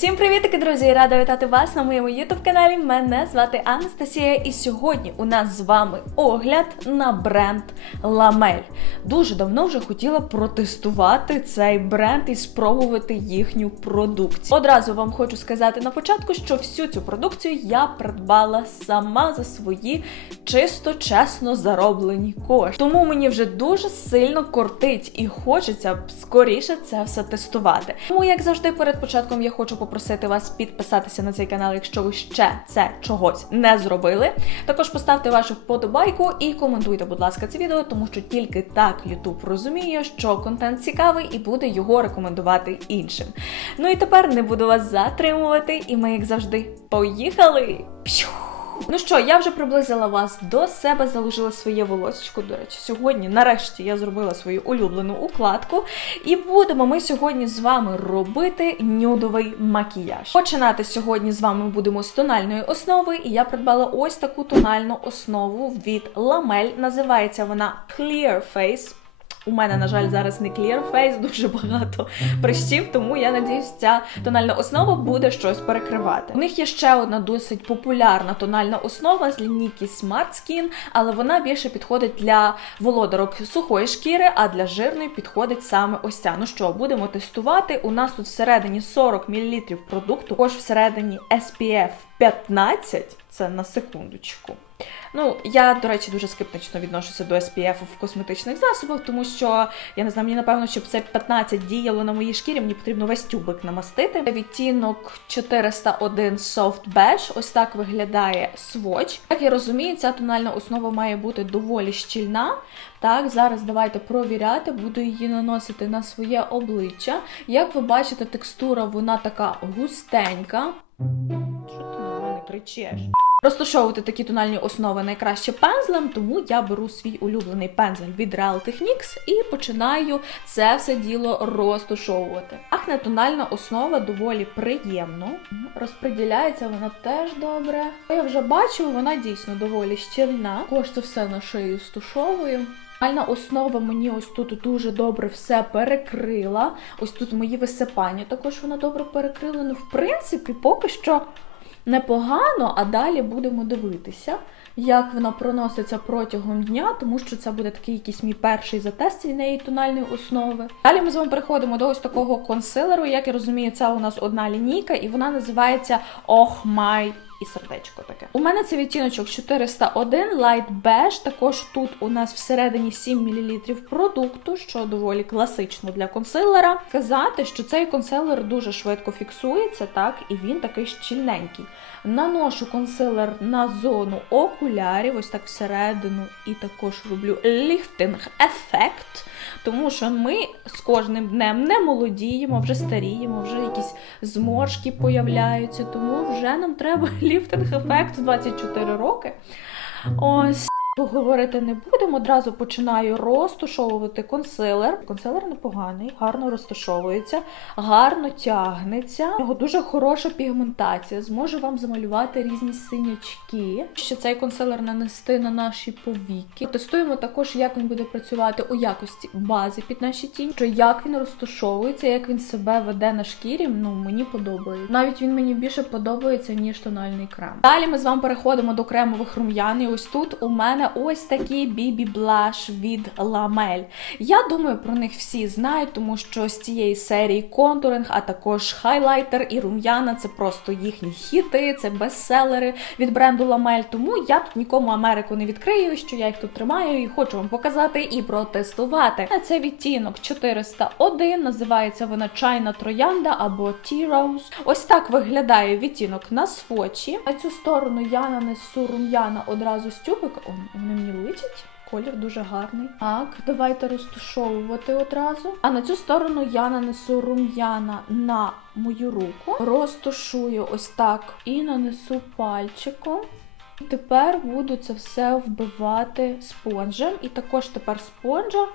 Усім привітики, друзі! Рада вітати вас на моєму youtube каналі. Мене звати Анастасія, і сьогодні у нас з вами огляд на бренд Ламель. Дуже давно вже хотіла протестувати цей бренд і спробувати їхню продукцію. Одразу вам хочу сказати на початку, що всю цю продукцію я придбала сама за свої чисто чесно зароблені кошти. Тому мені вже дуже сильно кортить і хочеться скоріше це все тестувати. Тому, як завжди, перед початком я хочу попросити вас підписатися на цей канал, якщо ви ще це чогось не зробили. Також поставте вашу вподобайку і коментуйте, будь ласка, це відео, тому що тільки так YouTube розуміє, що контент цікавий і буде його рекомендувати іншим. Ну і тепер не буду вас затримувати, і ми, як завжди, поїхали! Пшух! Ну що, я вже приблизила вас до себе, заложила своє волосечко. До речі, сьогодні, нарешті, я зробила свою улюблену укладку. І будемо ми сьогодні з вами робити нюдовий макіяж. Починати сьогодні з вами будемо з тональної основи, і я придбала ось таку тональну основу від Lamel. Називається вона Clear Face. У мене, на жаль, зараз не Clear Face, дуже багато прищів, тому я надіюсь, ця тональна основа буде щось перекривати. У них є ще одна досить популярна тональна основа з лінійки Smart Skin, але вона більше підходить для володарок сухої шкіри, а для жирної підходить саме ось ця. Ну що, будемо тестувати. У нас тут всередині 40 мл продукту, також всередині SPF 15, це на секундочку. Ну, я, до речі, дуже скептично відношуся до SPF в косметичних засобах, тому що я не знаю, мені напевно, щоб це 15 діяло на моїй шкірі, мені потрібно весь тюбик намастити. Відтінок 401 Soft Beige, ось так виглядає сводч. Як я розумію, ця тональна основа має бути доволі щільна. Так, зараз давайте провіряти, буду її наносити на своє обличчя. Як ви бачите, текстура вона така густенька. Що ти на мене кричиш? Розташовувати такі тональні основи найкраще пензлем, тому я беру свій улюблений пензель від Real Techniques і починаю це все діло розташовувати. Пахне тональна основа доволі приємно. Розподіляється вона теж добре. Я вже бачу, вона дійсно доволі щільна. Також все на шию стушовую. Тональна основа мені ось тут дуже добре все перекрила. Ось тут мої висипання також вона добре перекрила. Ну, в принципі, поки що непогано, а далі будемо дивитися, як вона проноситься протягом дня, тому що це буде такий якийсь мій перший затест цієї тональної основи. Далі ми з вами переходимо до ось такого консилеру. Як я розумію, це у нас одна лінійка, і вона називається Oh My і сердечко таке. У мене це відтіночок 401 Light Beige. Також тут у нас всередині 7 мл продукту, що доволі класично для консилера. Сказати, що цей консилер дуже швидко фіксується, так, і він такий щільненький. Наношу консилер на зону окулярів, ось так всередину, і також роблю ліфтинг ефект. Тому що ми з кожним днем не молодіємо, вже старіємо, вже якісь зморшки появляються, тому вже нам треба ліфтинг-ефект в 24 роки. Ось. Говорити не будемо, одразу починаю розташовувати консилер. Консилер непоганий, гарно розташовується, гарно тягнеться. У нього дуже хороша пігментація, зможе вам замалювати різні синячки. Ще цей консилер нанести на наші повіки. Тестуємо також, як він буде працювати у якості бази під наші тінь, що як він розташовується, як він себе веде на шкірі. Ну мені подобається. Навіть він мені більше подобається, ніж тональний крем. Далі ми з вами переходимо до кремових рум'ян. І ось тут у мене ось такий BB Blush від Lamel. Я думаю, про них всі знають, тому що з цієї серії контуринг, а також хайлайтер і рум'яна це просто їхні хіти, це бестселери від бренду Lamel. Тому я тут нікому Америку не відкрию, що я їх тут тримаю і хочу вам показати і протестувати. А Це відтінок 401, називається вона чайна троянда або Tea Rose. Ось так виглядає відтінок на свочі. На цю сторону я нанесу рум'яна одразу з тюбика. Вони мені личать. Колір дуже гарний. Так, давайте розтушовувати одразу. А на цю сторону я нанесу рум'яна на мою руку. розтушую ось так і нанесу пальчиком. І тепер буду це все вбивати спонжем. І також тепер спонжем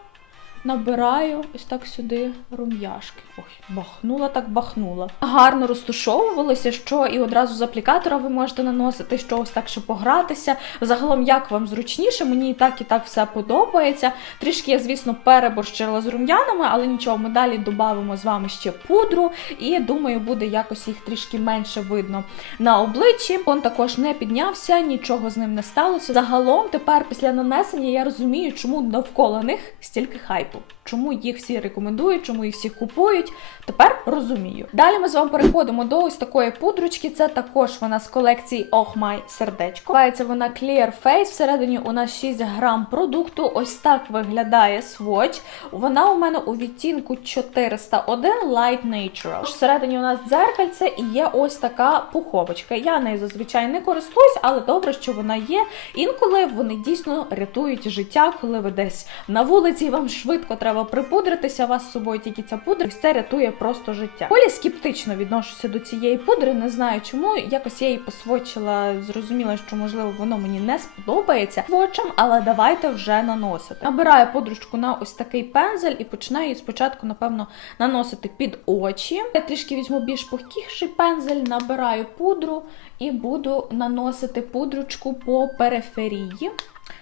набираю ось так сюди рум'яшки. Ой, бахнула так бахнула. Гарно розтушовувалося, що і одразу з аплікатора ви можете наносити, що ось так ще погратися. Загалом, як вам зручніше, мені і так, і так все подобається. Трішки я, звісно, переборщила з рум'янами, але нічого, ми далі додамо з вами ще пудру, і думаю, буде якось їх трішки менше видно на обличчі. Он також не піднявся, нічого з ним не сталося. Загалом, тепер після нанесення я розумію, чому навколо них стільки хайпу, чому їх всі рекомендують, чому їх всі купують. Тепер розумію. Далі ми з вами переходимо до ось такої пудрочки. Це також вона з колекції Oh My сердечко. Називається вона Clear Face. Всередині у нас 6 грам продукту. Ось так виглядає сводч. Вона у мене у відтінку 401 Light Natural. Всередині у нас дзеркальце і є ось така пуховочка. Я нею зазвичай не користуюсь, але добре, що вона є. Інколи вони дійсно рятують життя, коли ви десь на вулиці і вам швидко треба припудритися. У вас з собою тільки ця пудра. Ось Це рятує просто життя. Полі скептично відношуся до цієї пудри. Не знаю чому. Якось я її посвочила, зрозуміла, що можливо воно мені не сподобається свочем, але давайте вже наносити. Набираю подружку на ось такий пензель і починаю її спочатку, напевно, наносити під очі. Я трішки візьму більш пухкіший пензель, набираю пудру і буду наносити пудрочку по периферії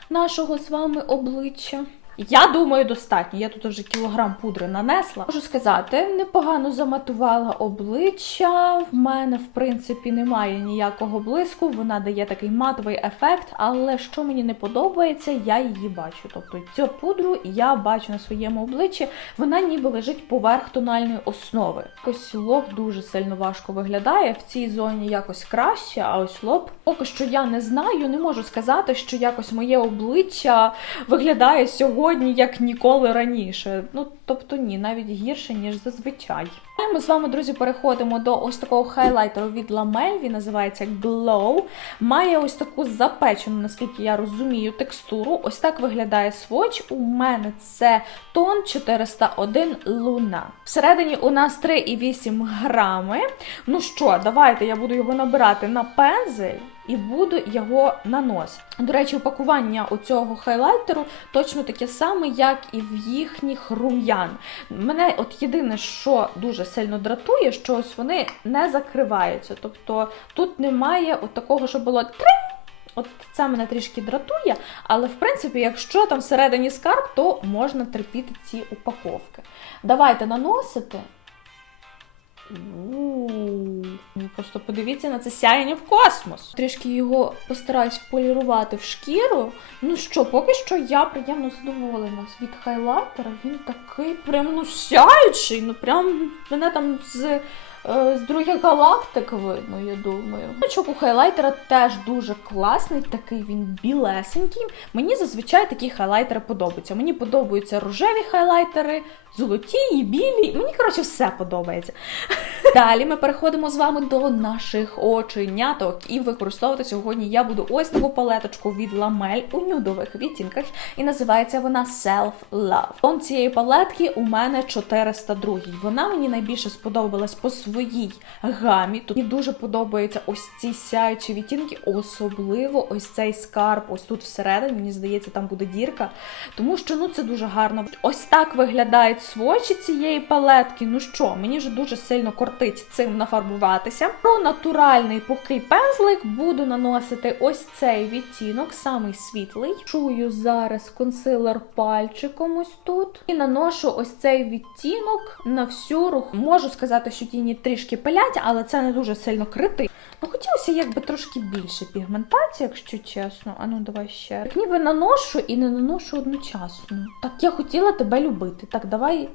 нашого з вами обличчя. Я думаю, достатньо. Я тут вже кілограм пудри нанесла. Можу сказати, непогано заматувала обличчя. В мене, в принципі, немає ніякого блиску. Вона дає такий матовий ефект. Але що мені не подобається, я її бачу. Тобто цю пудру я бачу на своєму обличчі. Вона ніби лежить поверх тональної основи. Якось лоб дуже сильно важко виглядає. В цій зоні якось краще, а ось лоб. Поки що я не знаю, не можу сказати, що якось моє обличчя виглядає сьогодні як ніколи раніше. Ну, тобто ні, навіть гірше, ніж зазвичай. Ми з вами, друзі, переходимо до ось такого хайлайтеру від Lamel, він називається Glow. Має ось таку запечену, наскільки я розумію, текстуру. Ось так виглядає сводч. У мене це тон 401 луна. Всередині у нас 3,8 грами. Ну що, давайте я буду його набирати на пензель. І буду його наносити. До речі, упакування у цього хайлайтеру точно таке саме, як і в їхніх рум'ян. Мене от єдине, що дуже сильно дратує, що ось вони не закриваються. Тобто тут немає от такого, що було тринь. От це мене трішки дратує, але в принципі, якщо там всередині скарб, то можна терпіти ці упаковки. Давайте наносити. У-у-у. Ну, Просто подивіться на це сяєння в космос. Трішки його постараюсь полірувати в шкіру. Ну що, поки що я приємно задоволена від хайлайтера. Він такий прям ну сяючий. Ну прям мене там з. Е, З других галактик видно, я думаю. Значок у хайлайтера теж дуже класний, такий він білесенький. Мені зазвичай такі хайлайтери подобаються. Мені подобаються рожеві хайлайтери, золоті і білі. Мені, коротше, все подобається. Далі ми переходимо з вами до наших оченяток. І використовувати сьогодні я буду ось таку палеточку від Lamel у нюдових відтінках. І називається вона Self Love. Тон цієї палетки у мене 402. Вона мені найбільше сподобалась по своїй гамі. Тут мені дуже подобаються ось ці сяючі відтінки, особливо ось цей скарб. Ось тут всередині, мені здається, там буде дірка. Тому що ну це дуже гарно. Ось так виглядають свочі цієї палетки. Ну що, мені вже дуже сильно кортить цим нафарбуватися. Про натуральний пухкий пензлик буду наносити ось цей відтінок, самий світлий. Чую зараз консилер пальчиком ось тут. І наношу ось цей відтінок на всю руку. Можу сказати, що тіні трішки пилять, але це не дуже сильно критично. Ну, хотілося якби трошки більше пігментації, якщо чесно. А ну давай ще. Так ніби наношу і не наношу одночасно. Так я хотіла тебе любити. Так, давай.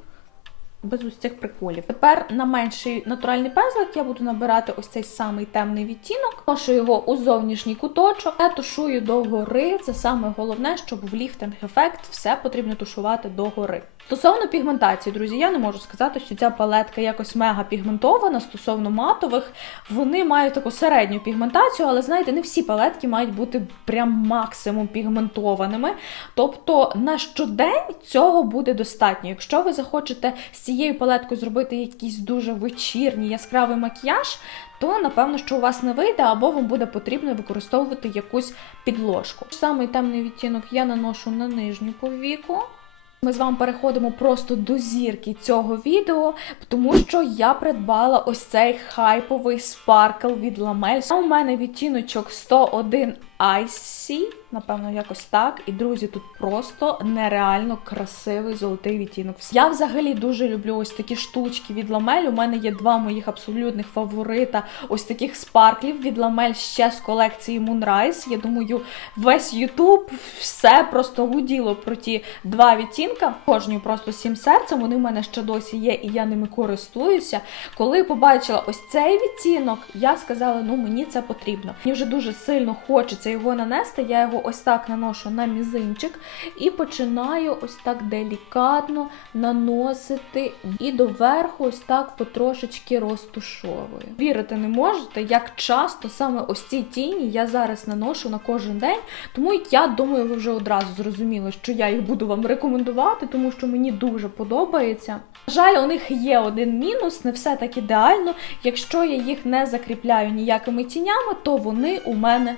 Без ось цих приколів. Тепер на менший натуральний пензлик я буду набирати ось цей самий темний відтінок, ношу його у зовнішній куточок, я тушую догори. Це саме головне, щоб в ліфтинг ефект все потрібно тушувати догори. Стосовно пігментації, друзі, я не можу сказати, що ця палетка якось мега пігментована. Стосовно матових, вони мають таку середню пігментацію, але знаєте, не всі палетки мають бути прям максимум пігментованими. Тобто на щодень цього буде достатньо. Якщо ви захочете з цією палеткою зробити якийсь дуже вечірній яскравий макіяж, то напевно, що у вас не вийде, або вам буде потрібно використовувати якусь підложку. Самий темний відтінок я наношу на нижню повіку. Ми з вами переходимо просто до зірки цього відео, тому що я придбала ось цей хайповий спаркл від Ламель. У мене відтіночок 101 Icy, напевно, якось так. І друзі, тут просто нереально красивий золотий відтінок. Я взагалі дуже люблю ось такі штучки від Ламель. У мене є два моїх абсолютних фаворита. Ось таких спарклів від Ламель ще з колекції Moonrise. Я думаю, весь Ютуб все просто гуділо про ті два відтінка. Кожній просто сім серцем. Вони в мене ще досі є, і я ними користуюся. Коли побачила ось цей відтінок, я сказала, ну мені це потрібно. Мені вже дуже сильно хочеться його нанести. Я його ось так наношу на мізинчик і починаю ось так делікатно наносити і доверху ось так потрошечки розтушовую. Вірити не можете, як часто саме ось ці тіні я зараз наношу на кожен день. Тому я думаю, ви вже одразу зрозуміли, що я їх буду вам рекомендувати, тому що мені дуже подобається. На жаль, у них є один мінус, не все так ідеально. Якщо я їх не закріпляю ніякими тінями, то вони у мене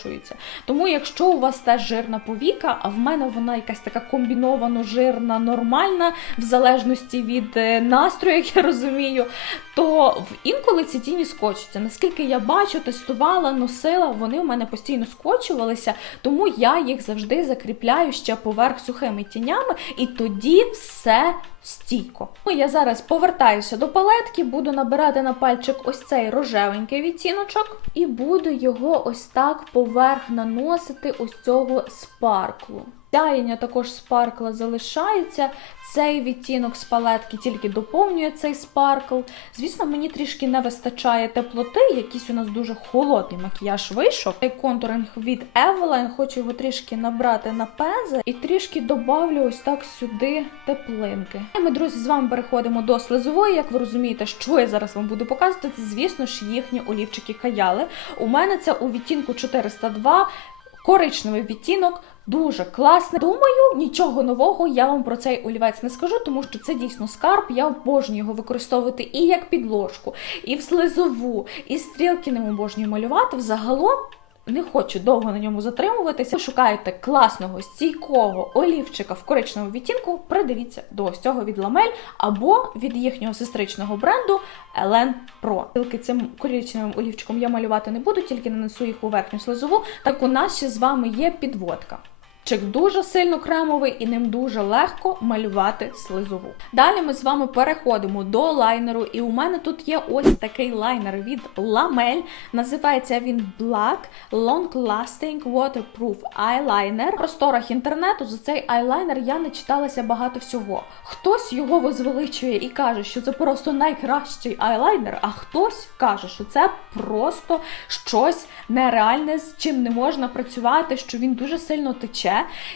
скочуються. Тому, якщо у вас теж жирна повіка, а в мене вона якась така комбіновано жирна, нормальна, в залежності від е, настрою, як я розумію, то інколи ці тіні скочуються. Наскільки я бачу, тестувала, носила, вони у мене постійно скочувалися, тому я їх завжди закріпляю ще поверх сухими тінями, і тоді все стійко. Ну, я зараз повертаюся до палетки, буду набирати на пальчик ось цей рожевенький відтіночок, і буду його ось так поверх наносити ось цього спарклу. Сяєння також спаркла залишається. Цей відтінок з палетки тільки доповнює цей спаркл. Звісно, мені трішки не вистачає теплоти, якийсь у нас дуже холодний макіяж вийшов. Цей контуринг від Eveline, хочу його трішки набрати на пензель і трішки добавлю ось так сюди теплинки. І ми, друзі, з вами переходимо до слизової. Як ви розумієте, що я зараз вам буду показувати, це, звісно ж, їхні олівчики каяли. У мене це у відтінку 402. Коричневий відтінок, дуже класний. Думаю, нічого нового я вам про цей олівець не скажу, тому що це дійсно скарб. Я обожнюю його використовувати і як підложку, і в слизову, і стрілки ним обожнюю малювати. Взагалом не хочу довго на ньому затримуватися. Ви шукаєте класного, стійкого олівчика в коричневому відтінку, придивіться до ось цього від Ламель або від їхнього сестричного бренду Елен Pro. Тільки цим коричневим олівчиком я малювати не буду, тільки нанесу їх у верхню слизову. Так у нас ще з вами є підводка. Чик дуже сильно кремовий і ним дуже легко малювати слизову. Далі ми з вами переходимо до лайнеру, і у мене тут є ось такий лайнер від Lamel. Називається він Black Long Lasting Waterproof Eyeliner. В просторах інтернету за цей айлайнер я не читалася багато всього. Хтось його возвеличує і каже, що це просто найкращий айлайнер, а хтось каже, що це просто щось нереальне, з чим не можна працювати, що він дуже сильно тече.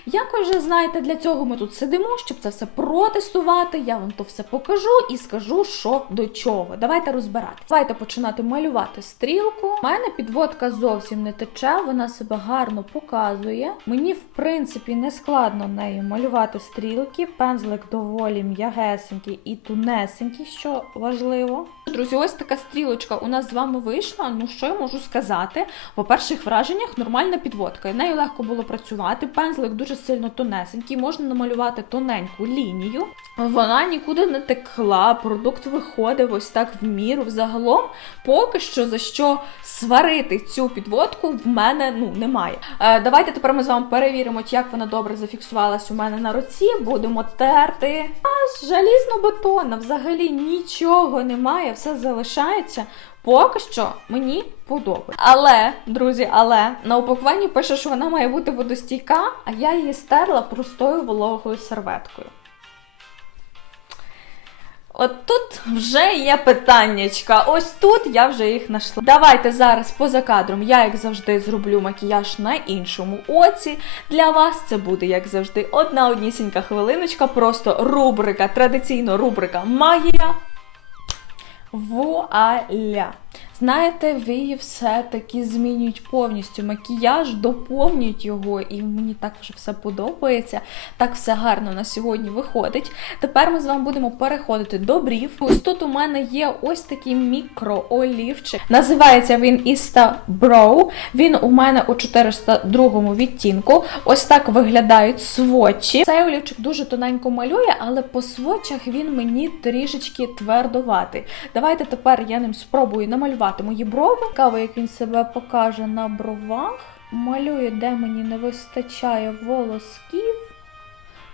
Якось же знаєте, для цього ми тут сидимо, щоб це все протестувати. Я вам то все покажу і скажу, що до чого. Давайте розбирати. Давайте починати малювати стрілку. У мене підводка зовсім не тече, вона себе гарно показує. Мені, в принципі, не складно нею малювати стрілки. Пензлик доволі м'ягесенький і тунесенький, що важливо. Друзі, ось така стрілочка у нас з вами вийшла. Ну що я можу сказати? По перших враженнях нормальна підводка. І нею легко було працювати. Пензлик дуже сильно тонесенький, можна намалювати тоненьку лінію. Вона нікуди не текла, продукт виходив ось так в міру. Взагалом, поки що за що сварити цю підводку в мене ну немає. Е, давайте тепер ми з вами перевіримо, як вона добре зафіксувалась у мене на руці. Будемо терти. А з желізно-бетонна взагалі нічого немає, все залишається. Поки що мені подобається. Але, друзі, але на упакуванні пише, що вона має бути водостійка, а я її стерла простою вологою серветкою. От тут вже є питаннячка. Ось тут я вже їх знайшла. Давайте зараз поза кадром я, як завжди, зроблю макіяж на іншому оці. Для вас це буде, як завжди, одна однісінька хвилиночка, просто рубрика, традиційно рубрика магія. Вуаля! Знаєте, вії все-таки змінюють повністю макіяж, доповнюють його, і мені так вже все подобається. Так все гарно на сьогодні виходить. Тепер ми з вами будемо переходити до брів. Ось тут у мене є ось такий мікроолівчик. Називається він Insta Brow. Він у мене у 402 відтінку. Ось так виглядають сводчі. Цей олівчик дуже тоненько малює, але по сводчах він мені трішечки твердоватий. Давайте тепер я ним спробую намалювати мої брови. Цікаво, як він себе покаже на бровах. Малюю, де мені не вистачає волосків.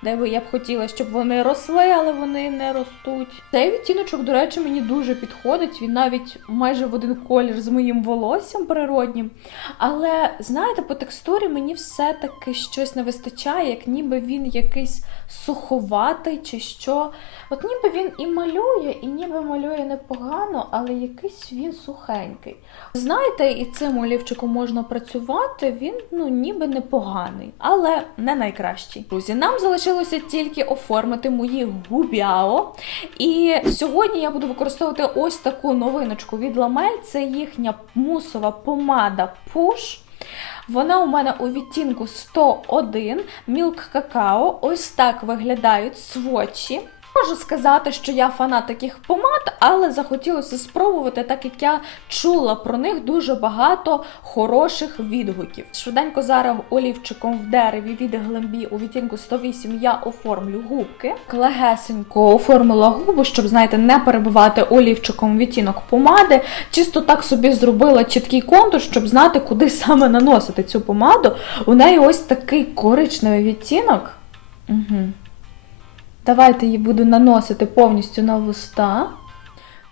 Де би я б хотіла, щоб вони росли, але вони не ростуть. Цей відтіночок, до речі, мені дуже підходить. Він навіть майже в один колір з моїм волоссям природнім. Але знаєте, по текстурі мені все-таки щось не вистачає, як ніби він якийсь суховатий чи що. От ніби він і малює, і ніби малює непогано, але якийсь він сухенький. Знаєте, і цим олівчиком можна працювати, він ну ніби непоганий, але не найкращий. Друзі, нам залишилося тільки оформити мої губяо. І сьогодні я буду використовувати ось таку новиночку від Ламель. Це їхня мусова помада Push. Вона у мене у відтінку 101 мілк Какао. Ось так виглядають сводчі. Можу сказати, що я фанат таких помад, але захотілося спробувати, так як я чула про них дуже багато хороших відгуків. Швиденько зараз олівчиком в дереві від Глембі у відтінку 108 я оформлю губки. Легесенько оформила губи, щоб, знаєте, не перебивати олівчиком відтінок помади. Чисто так собі зробила чіткий контур, щоб знати, куди саме наносити цю помаду. У неї ось такий коричневий відтінок. Угу. Давайте її буду наносити повністю на вуста.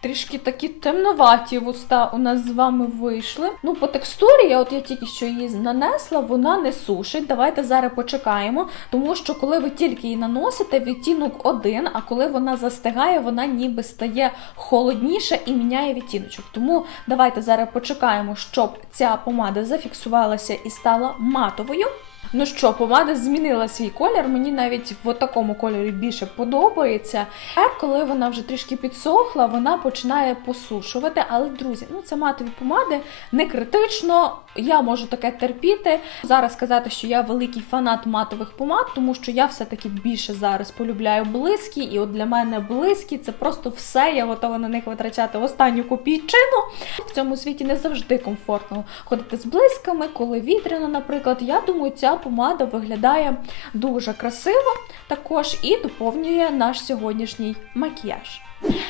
Трішки такі темноваті вуста у нас з вами вийшли. Ну, по текстурі, я от я тільки що її нанесла, вона не сушить. Давайте зараз почекаємо, тому що коли ви тільки її наносите, відтінок один, а коли вона застигає, вона ніби стає холодніше і міняє відтіночок. Тому давайте зараз почекаємо, щоб ця помада зафіксувалася і стала матовою. Ну що, помада змінила свій колір. Мені навіть в такому кольорі більше подобається. Тепер, коли вона вже трішки підсохла, вона починає посушувати. Але, друзі, ну це матові помади не критично. Я можу таке терпіти. Зараз сказати, що я великий фанат матових помад, тому що я все-таки більше зараз полюбляю близькі, і от для мене близькі це просто все. Я готова на них витрачати останню копійчину. В цьому світі не завжди комфортно ходити з блисками, коли вітряно, наприклад. Я думаю, ця помада виглядає дуже красиво також і доповнює наш сьогоднішній макіяж.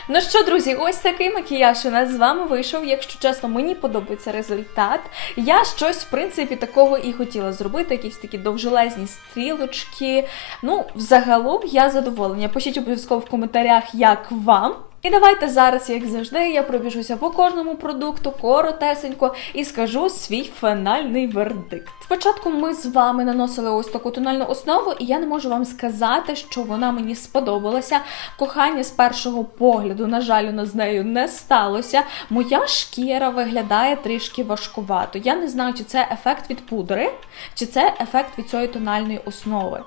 Ну що, друзі, ось такий макіяж у нас з вами вийшов. Якщо чесно, мені подобається результат. Я щось, в принципі, такого і хотіла зробити, якісь такі довжелезні стрілочки. Ну, взагалом я задоволена. Пишіть обов'язково в коментарях, як вам. І давайте зараз, як завжди, я пробіжуся по кожному продукту коротесенько і скажу свій фінальний вердикт. Спочатку ми з вами наносили ось таку тональну основу, і я не можу вам сказати, що вона мені сподобалася. Кохання з першого погляду, на жаль, у нас з нею не сталося. Моя шкіра виглядає трішки важкувато. Я не знаю, чи це ефект від пудри, чи це ефект від цієї тональної основи.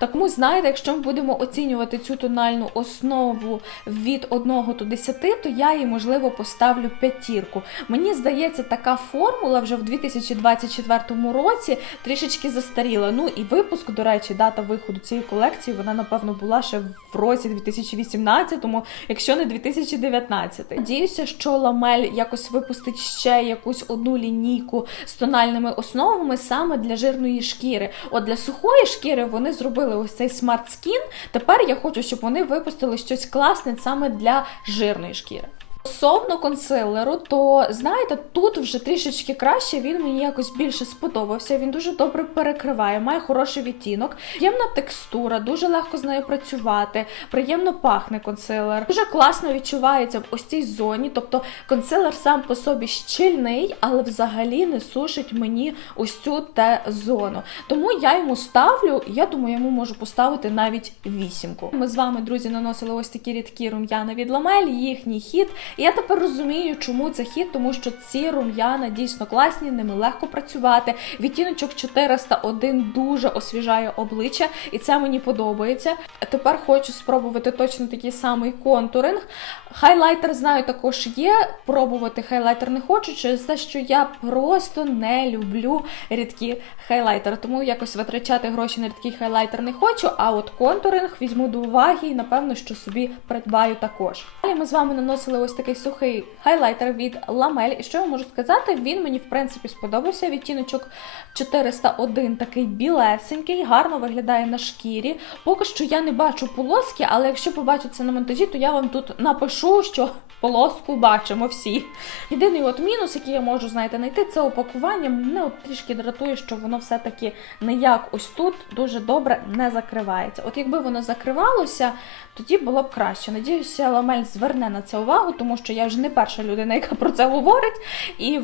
Тому, знаєте, якщо ми будемо оцінювати цю тональну основу від 1 до 10, то я їй, можливо, поставлю п'ятірку. Мені здається, така формула вже в 2024 році трішечки застаріла. Ну і випуск, до речі, дата виходу цієї колекції, вона, напевно, була ще в році 2018, якщо не 2019. Надіюся, що ламель якось випустить ще якусь одну лінійку з тональними основами саме для жирної шкіри. От для сухої шкіри вони зробили ось цей Smart Skin. Тепер я хочу, щоб вони випустили щось класне саме для жирної шкіри. Стосовно консилеру, то знаєте, тут вже трішечки краще, він мені якось більше сподобався. Він дуже добре перекриває, має хороший відтінок, приємна текстура, дуже легко з нею працювати, приємно пахне консилер. Дуже класно відчувається в ось цій зоні. Тобто консилер сам по собі щільний, але взагалі не сушить мені ось цю те зону. Тому я йому ставлю, я думаю, йому можу поставити навіть вісімку. Ми з вами, друзі, наносили ось такі рідкі рум'яна від Ламель, їхній хід. І я тепер розумію, чому це хід, тому що ці рум'яна дійсно класні, ними легко працювати. Відтіночок 401 дуже освіжає обличчя, і це мені подобається. Тепер хочу спробувати точно такий самий контуринг. Хайлайтер знаю також є. Пробувати хайлайтер не хочу через те, що я просто не люблю рідкі хайлайтери. Тому якось витрачати гроші на рідкий хайлайтер не хочу. А от контуринг візьму до уваги і напевно, що собі придбаю також. Далі ми з вами наносили ось такий сухий хайлайтер від Ламель. І що я можу сказати? Він мені в принципі сподобався. Відтіночок 401 такий білесенький, гарно виглядає на шкірі. Поки що я не бачу полоски, але якщо побачу це на монтажі, то я вам тут напишу, що полоску бачимо всі. Єдиний от мінус, який я можу знаєте, знайти, це упакування. Мене от трішки дратує, що воно все-таки не як ось тут дуже добре не закривається. От якби воно закривалося, тоді було б краще. Надіюся, ламель зверне на це увагу, тому що я вже не перша людина, яка про це говорить, і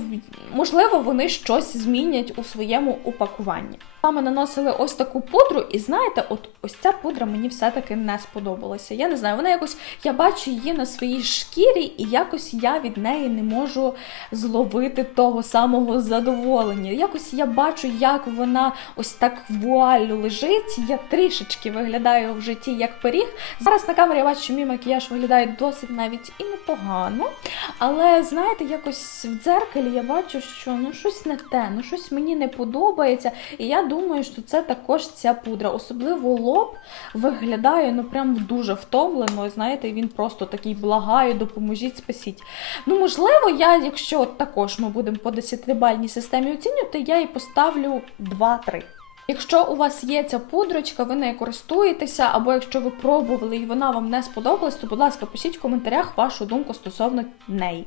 можливо вони щось змінять у своєму упакуванні. Саме наносили ось таку пудру, і знаєте, от ось ця пудра мені все-таки не сподобалася. Я не знаю, вона якось я бачу її на своїй шкірі, і якось я від неї не можу зловити того самого задоволення. Якось я бачу, як вона ось так вуалю лежить. Я трішечки виглядаю в житті як пиріг. Зараз на камері я бачу, що мій макіяж виглядає досить навіть і непогано. Але знаєте, якось в дзеркалі я бачу, що ну щось не те, ну щось мені не подобається. І я думаю, що це також ця пудра. Особливо лоб виглядає ну прям дуже втомлено. Знаєте, він просто такий благає, допоможіть, спасіть. Ну, можливо, я, якщо також ми будемо по 10-бальній системі оцінювати, я їй поставлю 2-3. Якщо у вас є ця пудрочка, ви нею користуєтеся, або якщо ви пробували і вона вам не сподобалась, то, будь ласка, пишіть в коментарях вашу думку стосовно неї.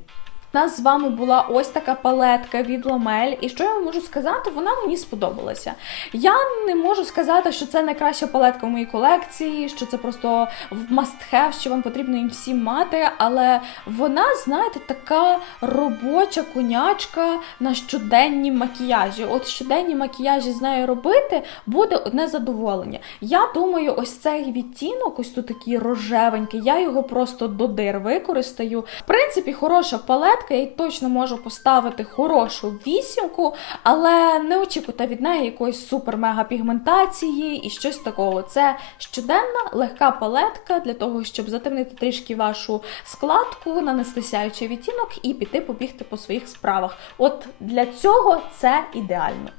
Нас з вами була ось така палетка від Ламель, і що я вам можу сказати, вона мені сподобалася. Я не можу сказати, що це найкраща палетка в моїй колекції, що це просто must have, що вам потрібно їм всім мати. Але вона, знаєте, така робоча конячка на щоденні макіяжі. От щоденні макіяжі з нею робити буде одне задоволення. Я думаю, ось цей відтінок, ось тут такий рожевенький, я його просто до дир використаю. В принципі, хороша палетка, я їй точно можу поставити хорошу вісімку, але не очікуйте від неї якоїсь супер-мега пігментації і щось такого. Це щоденна легка палетка для того, щоб затемнити трішки вашу складку, нанести сяючий відтінок і піти побігти по своїх справах. От для цього це ідеально.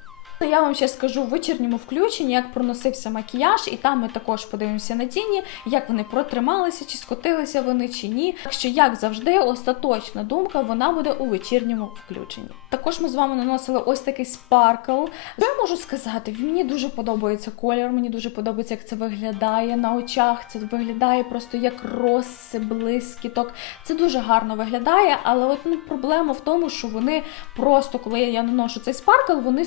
Я вам ще скажу в вечірньому включенні, як проносився макіяж, і там ми також подивимося на тіні, як вони протрималися, чи скотилися вони, чи ні. Так що, як завжди, остаточна думка вона буде у вечірньому включенні. Також ми з вами наносили ось такий спаркл. Що я можу сказати? Мені дуже подобається колір, мені дуже подобається, як це виглядає на очах. Це виглядає просто як роси, блискіток. Це дуже гарно виглядає, але от ну, проблема в тому, що вони просто, коли я наношу цей спаркл, вони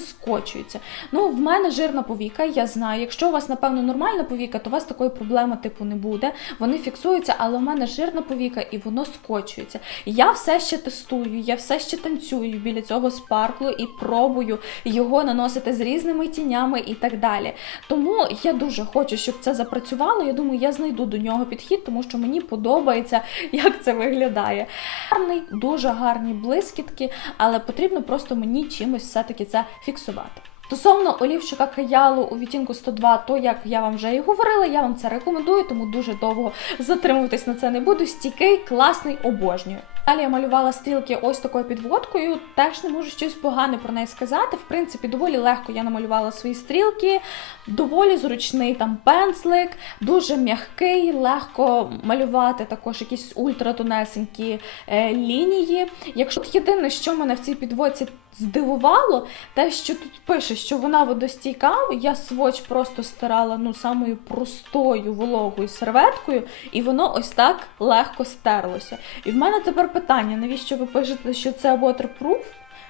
скочуються. Ну, в мене жирна повіка, я знаю. Якщо у вас, напевно, нормальна повіка, то у вас такої проблеми типу не буде. Вони фіксуються, але в мене жирна повіка і воно скочується. Я все ще тестую, я все ще танцюю біля цього спарклу і пробую його наносити з різними тінями і так далі. Тому я дуже хочу, щоб це запрацювало. Я думаю, я знайду до нього підхід, тому що мені подобається, як це виглядає. Гарний, дуже гарні блискітки, але потрібно просто мені чимось все-таки це фіксувати. Стосовно олівчика каялу у відтінку 102, то як я вам вже і говорила, я вам це рекомендую, тому дуже довго затримуватись на це не буду. Стійкий, класний, обожнюю. Далі я малювала стрілки ось такою підводкою. Теж не можу щось погане про неї сказати. В принципі, доволі легко я намалювала свої стрілки, доволі зручний там пензлик, дуже м'який, легко малювати також якісь ультратонесенькі е, лінії. Якщо єдине, що мене в цій підводці здивувало, те, що тут пише, що вона водостійка, я своч просто стирала ну самою простою вологою серветкою, і воно ось так легко стерлося. І в мене тепер питання: навіщо ви пишете, що це waterproof?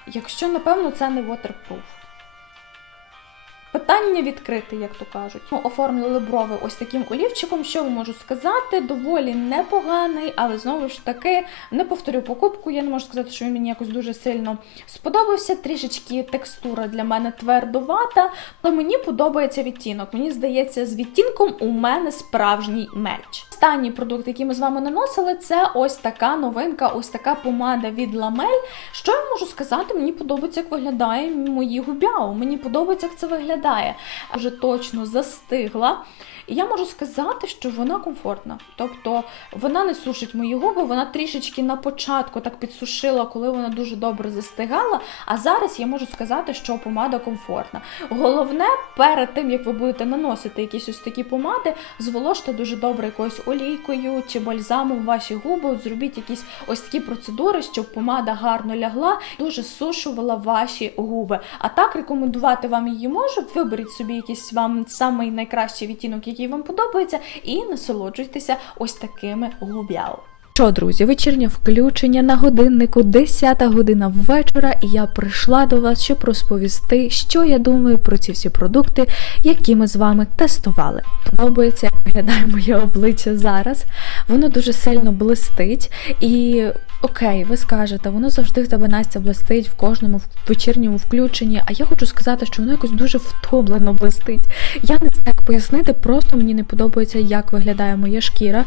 Якщо, напевно, це не waterproof. Питання відкрите, як то кажуть. Ми оформлювали брови ось таким олівчиком. Що можу сказати? Доволі непоганий, але знову ж таки не повторю покупку. Я не можу сказати, що він мені якось дуже сильно сподобався. Трішечки текстура для мене твердовата, але мені подобається відтінок. Мені здається, з відтінком у мене справжній меч. Останній продукт, який ми з вами наносили, це ось така новинка, ось така помада від Ламель. Що я можу сказати? Мені подобається, як виглядає мої губяо. Мені подобається, як це виглядає. Вже точно застигла. І я можу сказати, що вона комфортна. Тобто вона не сушить мої губи, вона трішечки на початку так підсушила, коли вона дуже добре застигала. А зараз я можу сказати, що помада комфортна. Головне, перед тим як ви будете наносити якісь ось такі помади, зволожте дуже добре якоюсь олійкою чи бальзамом ваші губи. Зробіть якісь ось такі процедури, щоб помада гарно лягла, дуже сушувала ваші губи. А так рекомендувати вам її можу. Виберіть собі якийсь вам самий найкращий відтінок, який вам подобається, і насолоджуйтеся ось такими губяо. Що, друзі, вечірнє включення на годиннику, 10 година вечора, і я прийшла до вас, щоб розповісти, що я думаю про ці всі продукти, які ми з вами тестували. Подобається, як виглядає моє обличчя зараз. Воно дуже сильно блистить. І окей, ви скажете, воно завжди в тебе Настя блистить в кожному вечірньому включенні. А я хочу сказати, що воно якось дуже втомлено блистить. Я не знаю, як пояснити, просто мені не подобається, як виглядає моя шкіра.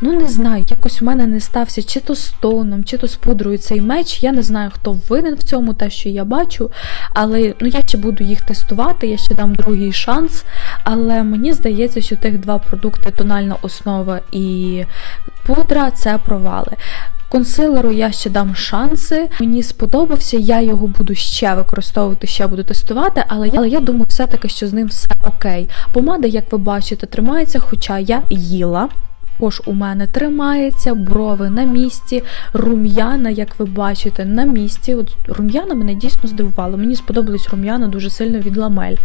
Ну, не знаю, якось у мене не стався чи то з тоном, чи то з пудрою цей меч. Я не знаю, хто винен в цьому, те, що я бачу. Але ну, я ще буду їх тестувати, я ще дам другий шанс. Але мені здається, що тих два продукти тональна основа і пудра це провали. Консилеру я ще дам шанси. Мені сподобався, я його буду ще використовувати, ще буду тестувати, але я, але я думаю, все-таки, що з ним все окей. Помада, як ви бачите, тримається, хоча я їла. Також у мене тримається, брови на місці, рум'яна, як ви бачите, на місці. От рум'яна мене дійсно здивувало. Мені сподобались рум'яна дуже сильно від ламель.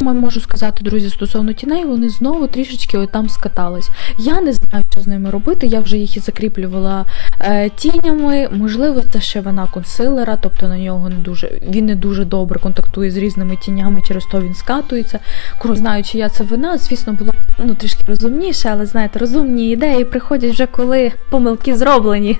Я можу сказати, друзі, стосовно тіней, вони знову трішечки отам скатались. Я не знаю, що з ними робити. Я вже їх і закріплювала е, тінями. Можливо, це ще вона консилера, тобто на нього не дуже він не дуже добре контактує з різними тінями, через то він скатується. Знаю, чи я це вина, звісно, було ну трішки розумніше, але знаєте, розумні ідеї приходять вже коли помилки зроблені.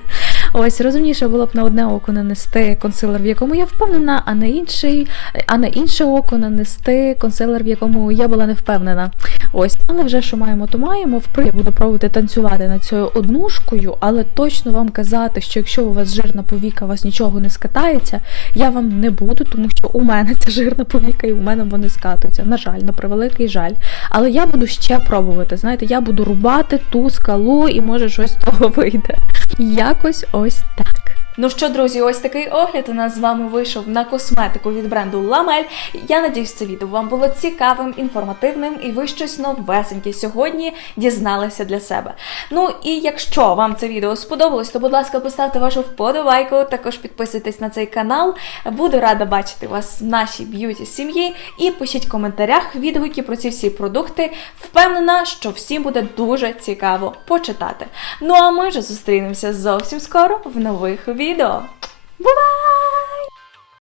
Ось розумніше було б на одне око нанести консилер, в якому я впевнена, а на інший, а на інше око нанести консилер, в якому я була не впевнена. Ось, але вже що маємо, то маємо. Впри я буду пробувати танцювати над цією однушкою, але точно вам казати, що якщо у вас жирна повіка, у вас нічого не скатається, я вам не буду, тому що у мене це жирна повіка, і у мене вони скатуються. На жаль, на превеликий жаль. Але я буду ще пробувати. Знаєте, я буду рубати ту скалу, і може щось з того вийде. Якось ось так. Ну що, друзі, ось такий огляд у нас з вами вийшов на косметику від бренду Ламель. Я надіюсь, це відео вам було цікавим, інформативним і ви щось новесеньке сьогодні дізналися для себе. Ну і якщо вам це відео сподобалось, то будь ласка, поставте вашу вподобайку, також підписуйтесь на цей канал. Буду рада бачити вас в нашій б'юті сім'ї. І пишіть в коментарях відгуки про ці всі продукти. Впевнена, що всім буде дуже цікаво почитати. Ну а ми вже зустрінемося зовсім скоро в нових відео. Little，拜拜。